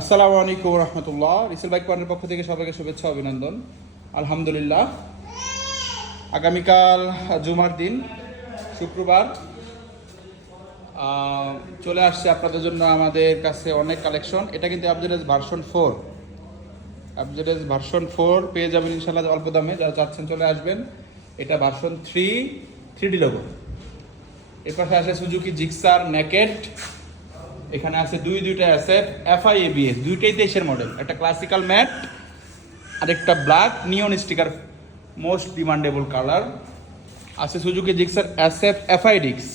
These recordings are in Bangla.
আসসালামু আলাইকুম রহমতুল্লাহ। রিসেল বাইক পয়েন্টের পক্ষ থেকে সবাইকে শুভেচ্ছা অভিনন্দন। আলহামদুলিল্লাহ, আগামীকাল জুমার দিন শুক্রবার চলে আসছে আপনাদের জন্য আমাদের কাছে অনেক কালেকশন। এটা কিন্তু অ্যাবজেডএস ভার্সন 4 পেয়ে যাবেন ইনশাল্লাহ অল্প দামে। যারা চাচ্ছেন চলে আসবেন। এটা ভার্সন 3D লোগো। এর পাশে আসে সুজুকি জিক্সার নেকেড। এখানে আছে দুইটা আছে এফআই এবিএস, দুইটাই 23-এর মডেল। একটা ক্লাসিক্যাল ম্যাট আর একটা ব্ল্যাক নিয়ন স্টিকার, মোস্ট ডিমান্ডেবল কালার। আছে সুজুকি জিক্সার এসএফ এফআই ডিক্স।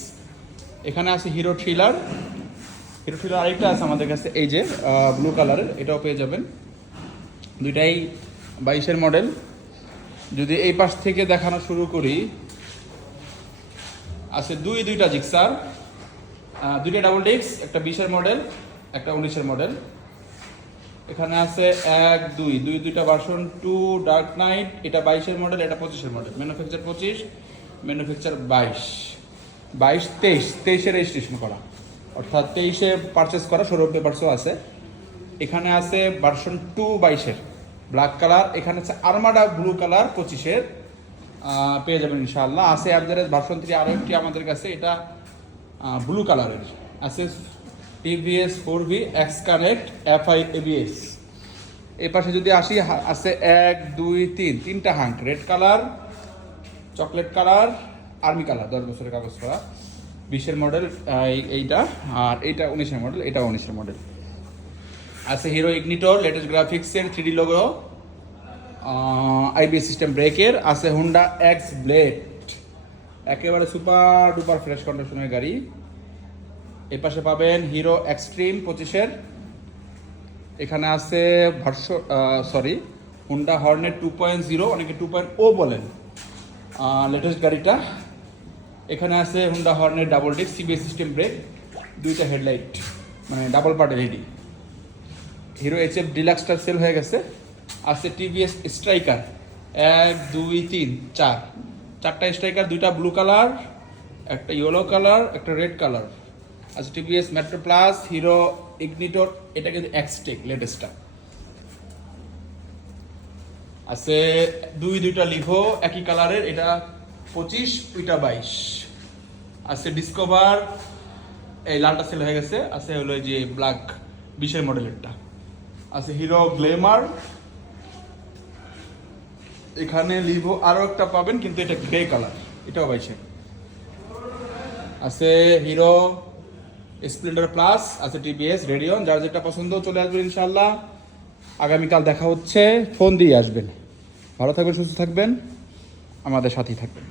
এখানে আছে হিরো থ্রিলার আরেকটা আছে আমাদের কাছে, এই যে ব্লু কালারের, এটাও পেয়ে যাবেন। দুইটাই 22-এর মডেল। যদি এই পাশ থেকে দেখানো শুরু করি, আছে দুইটা জিক্সার, দুইটা ডাবল ডিক্স, একটা 20-এর মডেল, একটা 19-এর মডেল। এখানে আছে দুইটা ভার্সন 2 ডার্ক নাইট। এটা 22-এর মডেল, এটা 25-এর মডেল। ম্যানুফ্যাকচার 25, ম্যানুফ্যাকচার 23-এর রেজিস্ট্রেশন করা, অর্থাৎ 23-এ পারচেস করা, শোরুম পেপারসও আছে। এখানে আছে ভার্সন 2 22-এর ব্ল্যাক কালার। এখানে আছে আর্মাডা ব্লু কালার 25-এর, পেয়ে যাবেন ইনশাআল্লাহ। আছে অ্যাবজারেজ ভার্সন 3 আরও একটি আমাদের কাছে, এটা ব্লু কালারের আছে TVS 4V x connect FI ABS. এই পাশে যদি আসি, আছে 1 2 3 তিনটা hunk, red colour, chocolate colour, army colour, 10 বছরের কাগজ করা, 20-এর মডেল এইটা, আর এইটা 19-এর মডেল, এটা 19-এর মডেল। আছে হিরো ইগনিটর লেটেস্ট গ্রাফিক্সের 3D লোগো, আইবিএস সিস্টেম ব্রেকের। আছে হুন্ডা এক্স ব্লেড, একেবারে সুপার ডুপার ফ্রেশ কন্ডিশনের গাড়ি। এই পাশে পাবেন হিরো এক্সট্রিম 25-এর। এখানে আছে হুন্ডা হর্নেট 2.0, অনেকে 2.0 বলেন, লেটেস্ট গাড়িটা। এখানে আছে Honda Hornet double disc, CBS system brake, দুইটা হেডলাইট, মানে double part LED. Hero HF ডিলাক্সটা সেল হয়ে গেছে। আছে টিভিএস স্ট্রাইকার 1 2 3 4, চারটা স্ট্রাইকার, দুইটা ব্লু কালার, একটা ইয়েলো কালার, একটা রেড কালার। আচ্ছা, TVS metro plus, hero ignitor, এটা কিন্তু এক্সটেক লেটেস্টটা। আছে দুইটা লিভো একই কালারের, এটা 25, ওইটা 22। আছে ডিসকভার, এই লালটা সেল হয়ে গেছে। আছে হলো যে ব্ল্যাক 20-এর মডেলেরটা। আছে হিরো গ্লেমার। এখানে লিভো আরও একটা পাবেন, কিন্তু এটা গ্রে কালার, এটাও 22-এর। আছে হিরো স্প্লেন্ডার প্লাস, আছে টিভিএস রেডিয়ন। যার যেটা পছন্দ চলে আসবেন ইনশাল্লাহ। আগামীকাল দেখা হচ্ছে, ফোন দিয়ে আসবেন। ভালো থাকবেন, সুস্থ থাকবেন, আমাদের সাথেই থাকবেন।